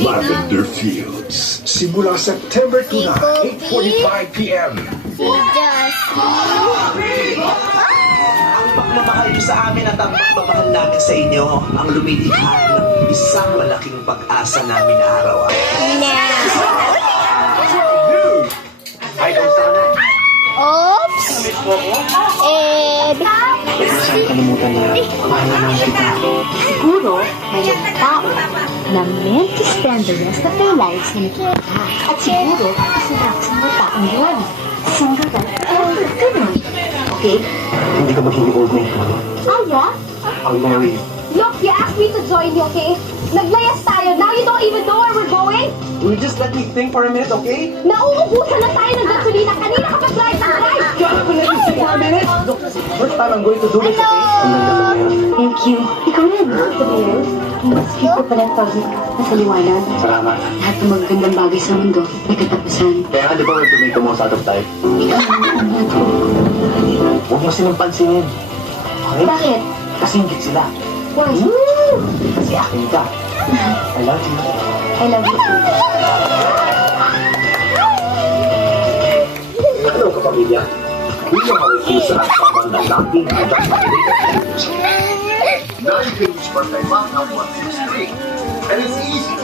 Lavender Fields. Simula September 2 na, 8:45 p.m. Ang pagmamahal niyo sa amin at ang pagmamahal namin sa inyo ang lumilikha ng isang malaking pag-asa namin araw-araw. Ay, kamusta ka na? Oops! Saan kalimutan niya? Mahal naman kita. Siguro, may mga tao na meant to spend the rest of their lives na nakikita. At siguro, sila sa mga taong yun. Single ka, ganun. Okay? Hindi ka magiging old maid ko. Yeah? I'll marry you. Look, you asked me to join you, okay? Naglayas tayo. Now you don't even know where we're going? Will you just let me think for a minute, okay? Nauubusan na tayo ng gasolina. Kanina ka pa-drive ng drive. Can you let me think for a minute? Look, first time I'm going to do this, okay? Thank you. Ikaw rin. Mas cute pa rin pag nasa liwanag. Salamat. Lahat ng magagandang bagay sa mundo may katapusan. Kaya nga di ba we're tomato most out of type? Ikaw ang nato. Huwag mo silang pansinin. Okay? Bakit? Kasi hingit sila. Why? Kasi akin ka. I love you. I love you too. Hello, kapamilya. We know how it feels sa someone na laging hanggang Now you can use Perfect Mom on 163. And it's easy.